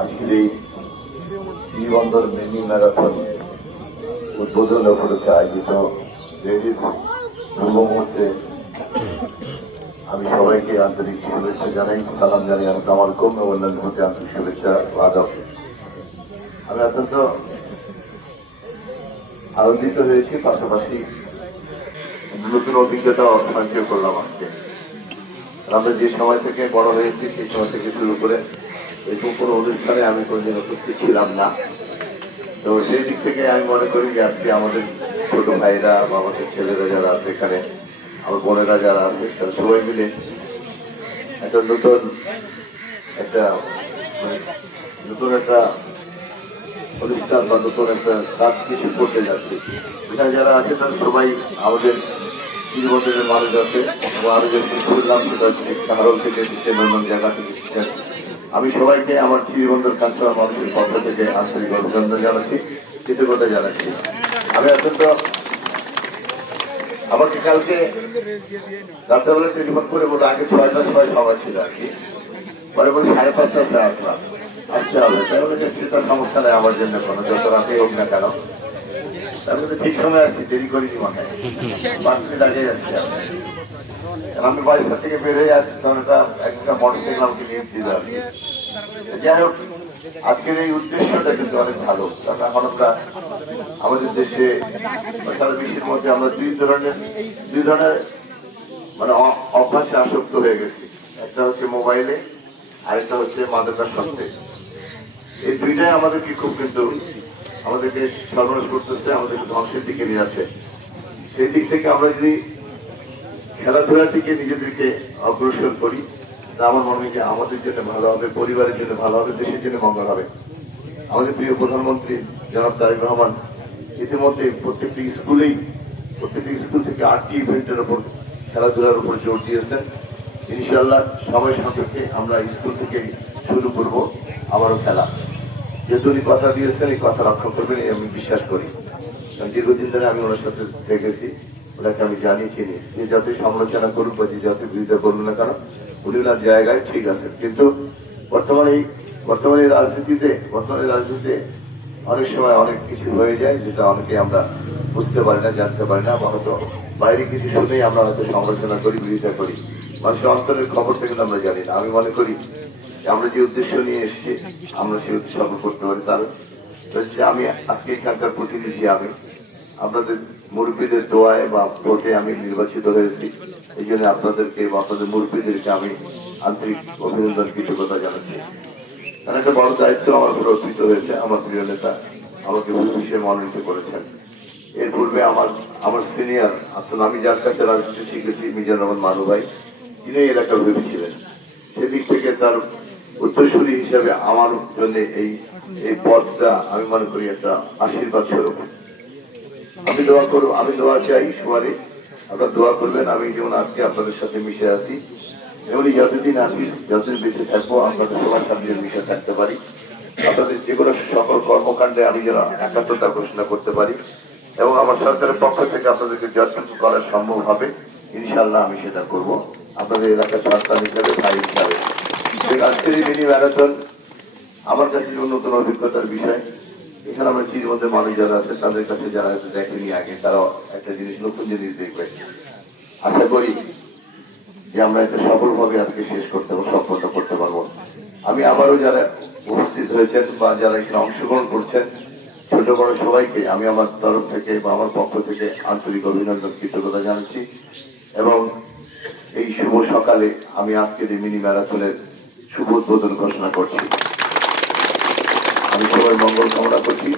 আজকের এই শ্রীবন্দর mini marathon উদ্বোধন উপলক্ষে আয়োজিত রেলির পূর্ব মুহূর্তে আমি সবাইকে আন্তরিক শুভেচ্ছা জানাই, সালাম জানাই। আসসালামু আলাইকুম এবং অন্যান্য প্রতি আন্তরিক শুভেচ্ছা আদব। আমি অত্যন্ত আনন্দিত হয়েছি, পাশাপাশি নতুন অভিজ্ঞতা সঞ্চয় করলাম আজকে। আমরা যে সময় থেকে বড় হয়েছি সেই সময় থেকে শুরু করে এরকম কোনো অনুষ্ঠানে আমি কোনোদিন উপস্থিত ছিলাম না। তো সেই দিক থেকে আমি মনে করি যে আজকে আমাদের ছোট ভাইরা বা আমাদের ছেলেরা যারা আছে এখানে, আমার বোনেরা যারা আছে, তারা সবাই মিলে একটা নতুন একটা অনুষ্ঠান বা নতুন একটা কাজ কিছু করতে যাচ্ছে। এখানে যারা আছে তারা সবাই আমাদের শ্রীবন্দরের মানুষ আছে এবং আমি যখন শুনলাম সেটা হারল থেকে এসেছেন, অন্য জায়গা থেকে এসেছেন। আমি সবাইকে আমার শ্রীবন্দর কাঞ্চন মানুষের পক্ষ থেকে আন্তরিক অভিনন্দন জানাচ্ছি, কৃতজ্ঞতা জানাচ্ছি। আমি অত্যন্ত আমাকে কালকে রাত্রেবেলা টেলিফোন করে বলে আগে 6টার সময় সভা ছিল আর কি, পরে বলে 5:30টায় আসলাম, আসতে হবে। তাই বলে সেটা সমস্যা নেই আমার জন্য, কোনো যত রাতে হোক না কেন। তারপরে ঠিক সময় আসছি, দেরি করিনি, মাথায় 5 মিনিট আগে আসছি। আমি বাড়ির থেকে বের হয়ে আসছি, তখন একটা মোটরসাইকেল আমাকে নিয়ে দিতে হবে। যাই হোক, আজকের এই উদ্দেশ্যটা কিন্তু অনেক ভালো, কারণ এখন আমরা আমাদের দেশে সারা বিশ্বের মধ্যে আমরা দুই ধরনের মানে অভ্যাসে আসক্ত হয়ে গেছি। একটা হচ্ছে মোবাইলে, আরেকটা হচ্ছে মাদকাসক্তে। এই দুইটাই আমাদেরকে খুব কিন্তু আমাদেরকে সর্বনাশ করতেছে, আমাদেরকে ধ্বংসের দিকে নিয়ে যাচ্ছে। সেই দিক থেকে আমরা যদি খেলাধুলার দিকে নিজেদেরকে অগ্রসর করি, তা আমার মনে হয় যে আমাদের জন্য ভালো হবে, পরিবারের জন্য ভালো হবে, দেশের জন্য মঙ্গল হবে। আমাদের প্রিয় প্রধানমন্ত্রী জনাব তারেক রহমান ইতিমধ্যে প্রত্যেকটি স্কুল থেকে 8টি ইভেন্টের উপর, খেলাধুলার উপর জোর দিয়েছেন। ইনশাআল্লাহ সময় সাপেক্ষে আমরা স্কুল থেকে শুরু করব আবারও খেলা। যেহেতু উনি কথা দিয়েছেন, এই কথা রক্ষা করবেন আমি বিশ্বাস করি। দীর্ঘদিন ধরে আমি ওনার সাথে থেকেছি, ওনাকে আমি জানি, চিনি। যে যতই সমালোচনা করুক বা যে যতই বিরোধিতা করুন না কেন, উনি ওনার জায়গায় ঠিক আছে। কিন্তু বর্তমানে রাজনীতিতে অনেক সময় অনেক কিছু হয়ে যায়, যেটা অনেকে আমরা বুঝতে পারি না, জানতে পারি না, বা হয়তো বাইরে কিছু শুনেই আমরা হয়তো সমালোচনা করি, বিরোধিতা করি। মানুষের অন্তরের খবরটা কিন্তু আমরা জানি না। আমি মনে করি আমরা যে উদ্দেশ্য নিয়ে এসেছি, আমরা সেই উদ্দেশ্য সফল করতে পারি। তার হচ্ছে আমি আজকে এখানকার প্রতিনিধি, আমি আপনাদের মুরব্বীদের দোয়ায় বা ভোটে আমি নির্বাচিত হয়েছি। এই জন্য আপনাদেরকে বা আপনাদের মুরব্বীদেরকে আমি আন্তরিক অভিনন্দন, কৃতজ্ঞতা জানাচ্ছি। কারণ একটা বড় দায়িত্ব আমার উপর অর্পিত হয়েছে। আমার প্রিয় নেতা আমাকে হিসেবে মনোনীত করেছেন। এর পূর্বে আমার সিনিয়র, আসলে আমি যার কাছে রাজনীতি শিখেছি, মিজানুর রহমান মানু ভাই, তিনি এলাকার ভিপি ছিলেন। সেদিক থেকে তার উত্তরসূরি হিসেবে আমার জন্য এই পদটা আমি মনে করি একটা আশীর্বাদ স্বরূপ। আমি দোয়া চাই সবারই, আপনারা দোয়া করবেন। আমি যেমন আজকে আপনাদের সাথে মিশে আছি, এমনই যতদিন আসি, যতদিন বেঁচে থাকবো, আপনাদের সবার সাথে মিশে থাকতে পারি। আপনাদের যে কোনো সকল কর্মকাণ্ডে আমি যেন একাত্মতা ঘোষণা করতে পারি, এবং আমার সরকারের পক্ষ থেকে আপনাদেরকে যতটুকু করা সম্ভব হবে ইনশাল্লাহ আমি সেটা করব, আপনাদের এলাকার সরকার হিসাবে, ভাই হিসাবে। আজকের এই মিনি ম্যারাথন আমার কাছে নতুন অভিজ্ঞতার বিষয়। এখানে আমরা শ্রীবন্দের মানুষ যারা আছে, তাদের কাছে যারা দেখেনি আগে, তারা একটা নতুন জিনিস দেখবে। আশা করি যে আমরা এটা সফলভাবে আজকে শেষ করতে পারবো, সম্পন্ন করতে পারবো। আমি আবারও যারা উপস্থিত হয়েছেন বা যারা এখানে অংশগ্রহণ করছেন, ছোট বড় সবাইকে আমি আমার তরফ থেকে বা আমার পক্ষ থেকে আন্তরিক অভিনন্দন, কৃতজ্ঞতা জানাচ্ছি। এবং এই শুভ সকালে আমি আজকের এই মিনি ম্যারাথনের শুভ উদ্বোধন ঘোষণা করছি। আমি সবাই মঙ্গল কামনা করছি।